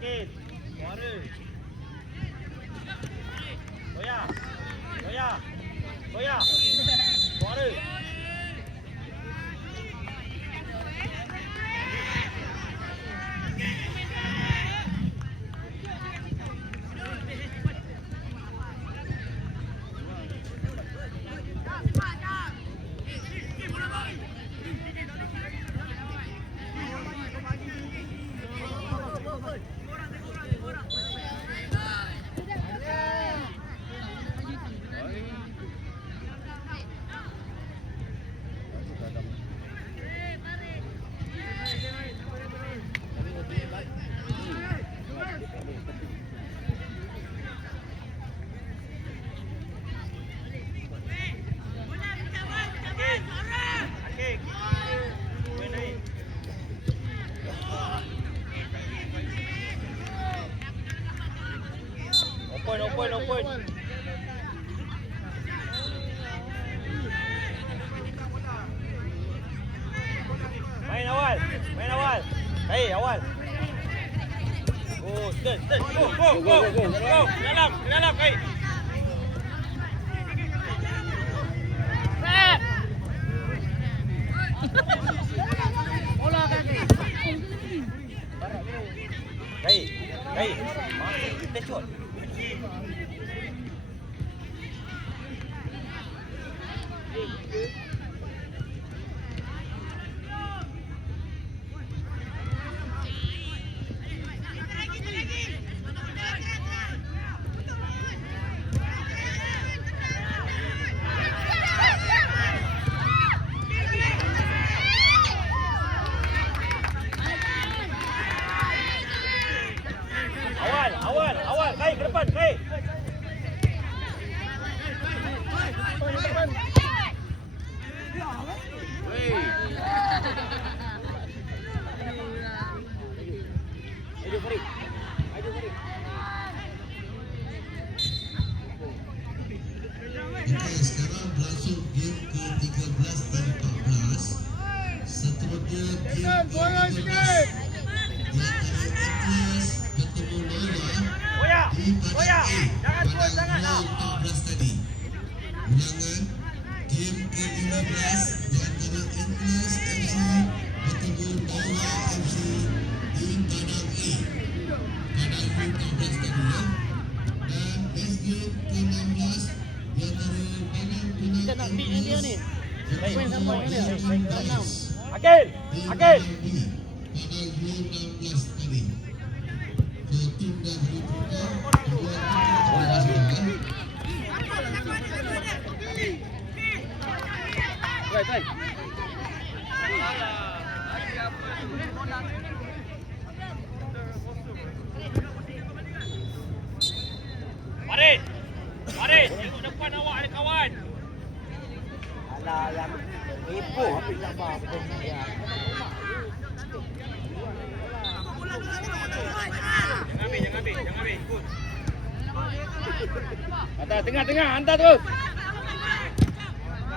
Akin. Suara. Goyah. Goyah. Goyah. Suara. Open. Main awal. Hey, awal. Oh, turn. Go. Dalam, hey. Bola kaki. Hey. Masuk kita shot. Awal, Kai ke depan, Kai. Sekarang berlangsung game ke-13 dan 14. Seterusnya game ke-13 di antara Atlas bertemu Lola di padang A pada 14 tadi. Ulangan game ke-15 di antara Atlas FC bertemu Lola FC di padang A pada 14 tadi ya. Dan best game ke-16 di antara Padang Pinang Kita nak beat dia ni. Main sama dia. Akin. pada U16 tadi. So tim dah bertukar. Right. Baris, tengok depan awak ada kawan. Alah yang heboh habis sabar betul dia. Jangan ambil. Ikut. Hantar tengah, hantar terus.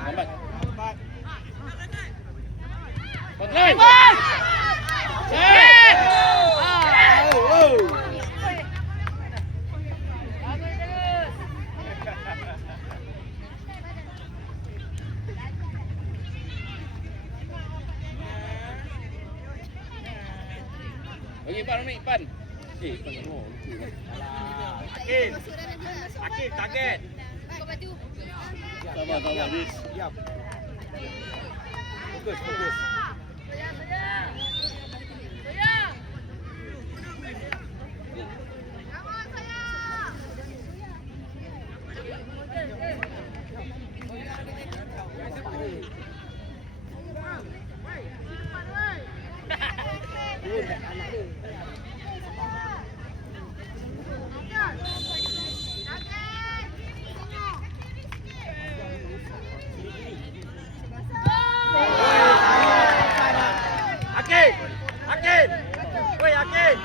Lambat. Hotline. Bagi Ipan. Ipan semua. Akin, target. Sabar, Riz. Diam. Fokus. Akin. Woi, Akin.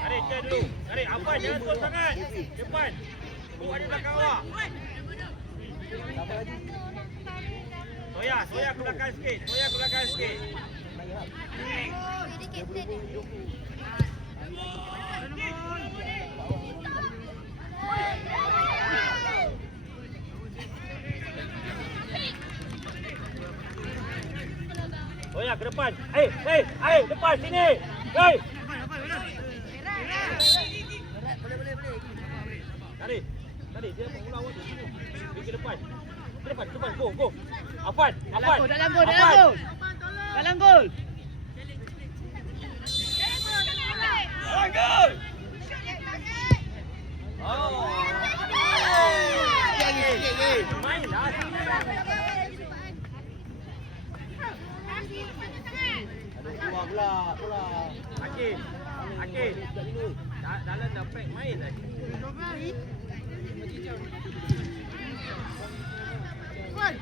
Tarik je dulu. Tarik. Afan jangan turun sangat. Depan. Bawa dia belakang awak. Soya ke belakang sikit. Soya ke belakang sikit. Soya ke depan. Depan sini. Hei. Tarik. Dia nak ulang waktu sini. Pergi ke depan. Ke depan. Go. Afan. Dalam gol. Dalam gol. Mainlah sini. Pula. Akil. Dalam dah pack main dah. Gol.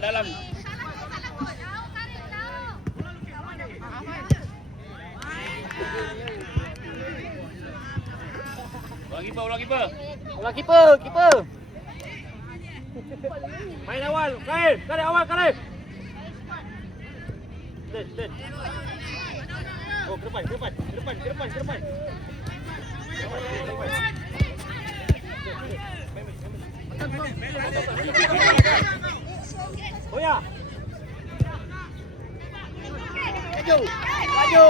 Dalam. Ulang kiper. Main awal. Karim awal. Turn. Oh, ke depan. Oh ya. Maju.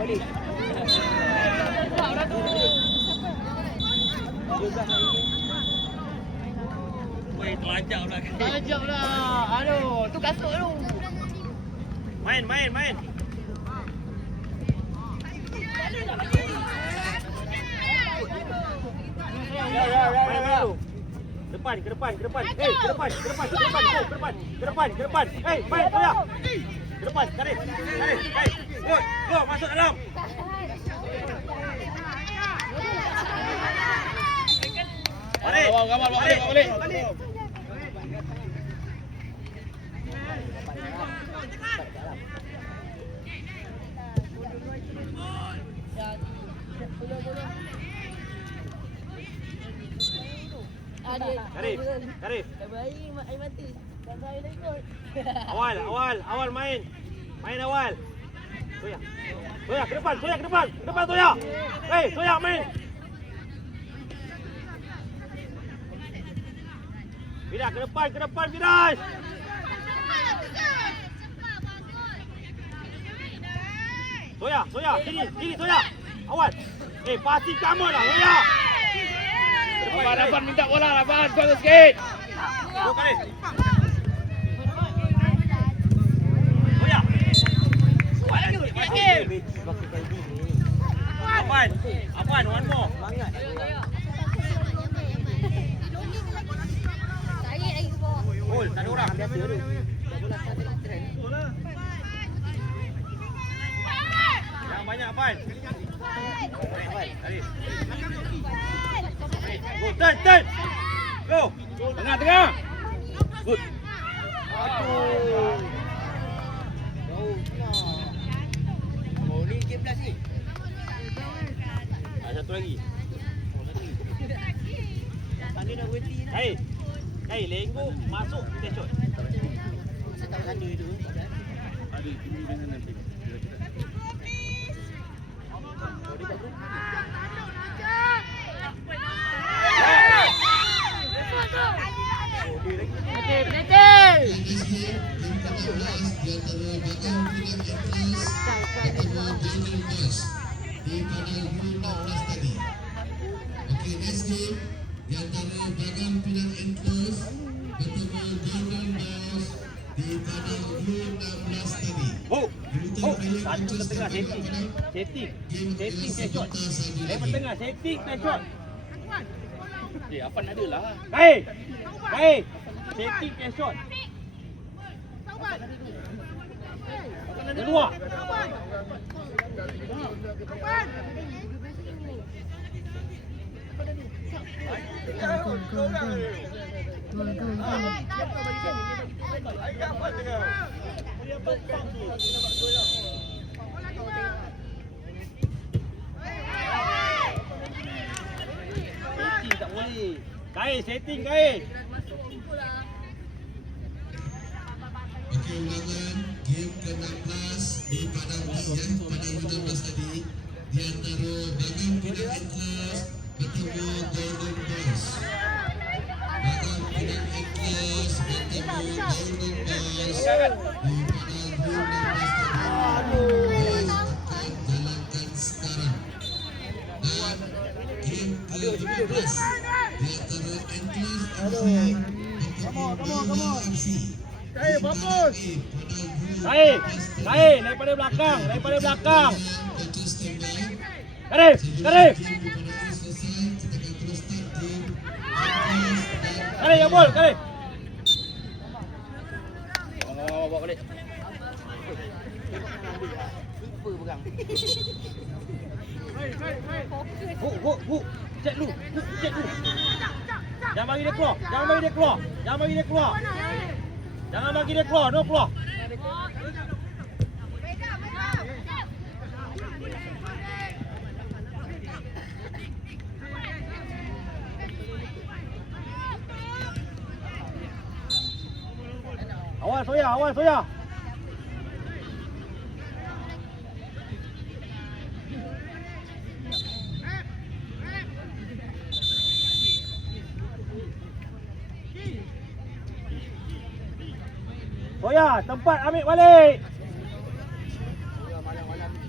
Balik. Tajam lah. Aduh, tu kasut tu. Main. Depan. Ke depan. Ke depan. Main Soya. Ke depan. Tarik. Go, masuk dalam. Balik. Tarik. Awal main. Main awal. Soya ke depan. Soya. Soya main. Viras ke depan Viras. Soya, sini Soya. Awal. Pasti kamu lah Soya. Abang minta bola lah, Abang. Bagus sikit. Go kali. Soya. Apaan, one more. Semangat. Gol, tak ada orang. Biasa tu. Bola satu trend. Yang banyak Apaan. Tarik. Go, turn. Go. Tengah. Good. Aduh. Jauh pula. Oh, ni game last ni. Ada satu lagi. Tadi dah berhenti dah. Hey, lenggo masuk kita shot. Saya tak sana itu. Ada ini dengan nanti. Oh, dia tak U16 tadi. Okey, next game di antara Bagan Pinang Enclose bertemu Golden Boys di padang U16 tadi. Satu ke tengah setting. Setting play shot. Lepas tengah setting play shot. Apa nak ada lah. Baik. Setting play shot. Keluar. Setting tak boleh. Setting Okey, ulangan game ke-16 di padang B padang U16 tadi di antara Bagan Pinang Enclose bertemu Golden Boys. Bagan Pinang Enclose bertemu Golden Boys di padang U16 tadi. Boys akan jalankan sekarang. Dan game ke-15 di antara Enclose FC bertemu Golden FC. Daripada belakang. Karif. Karif ya bol, Karif. Bawa balik. Bu. Cek dulu. Jangan bagi dia keluar. No keluar. Awal Soya. Soya, tempat ambil balik.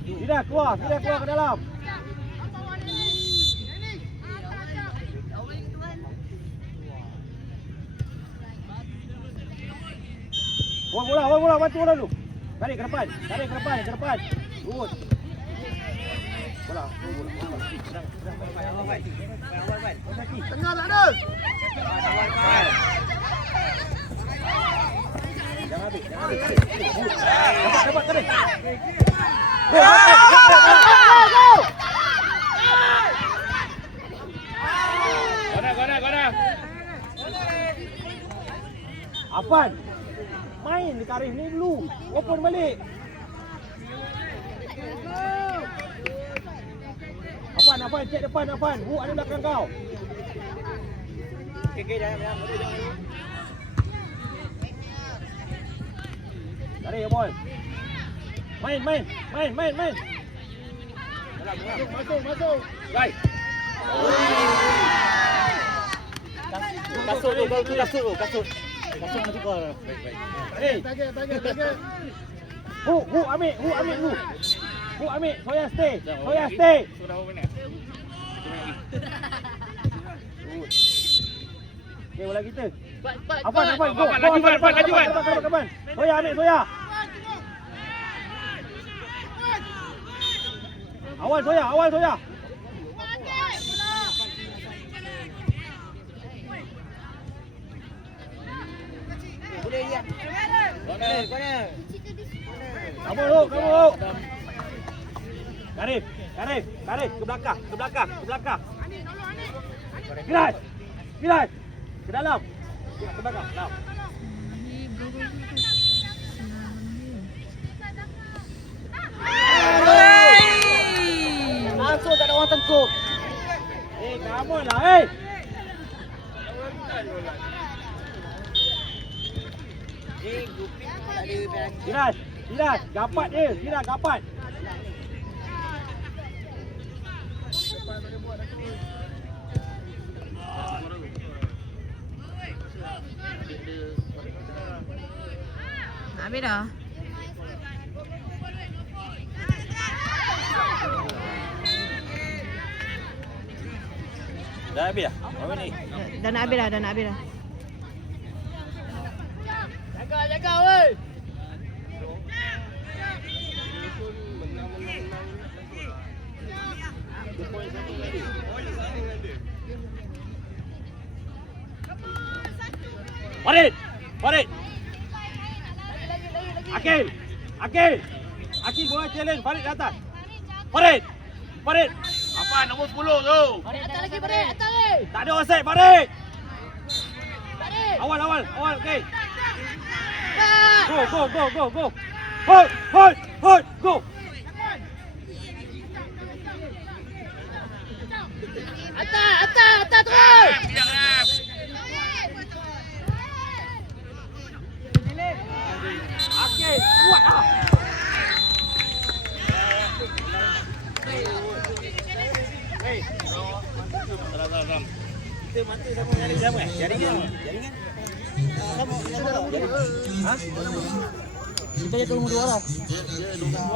Tidak keluar ke dalam. Bola, bantu bola dulu. Tarik ke depan. Urut. Bola. Tengah tak ada. Jangan habis. Dapat. Gona. Afan. Main di Karif ni dulu. Open balik. Afan, cek depan Afan. Bu ada belakang kau. Okey, jangan. Tarik ya boy. Main. Masuk. Baik. Kasut. Kasut mati kau. Baik. Target. Bu ambil dulu. Bu ambil. Soya stay. Sudah berapa minit? Okey, bola kita. Afan, Go. Kapan. Soya ambil. Awal Soya. Boleh ya. Kona. Kamu lu. Karif ke belakang. Gilas. Ke dalam. Ke belakang. Dalam. Langsung tak ada orang tengkuk. Kamu lah, Gilas, gapat dia. Gapat. Habis dah. Dah habis dah? Berapa ni? Dah nak habis dah. Jaga weh. Farid! Akil! Akil boleh challenge Farid di atas. Farid! Apa nombor 10 tu? Atas lagi. Tak ada offside Farid! Awal, okey. Go. Hold, go. Atas terus. Akil, kuat ah. Salam. Kita mata sama jaringan. Jaringan. Sama. Ha? Kita je tolong dua lah.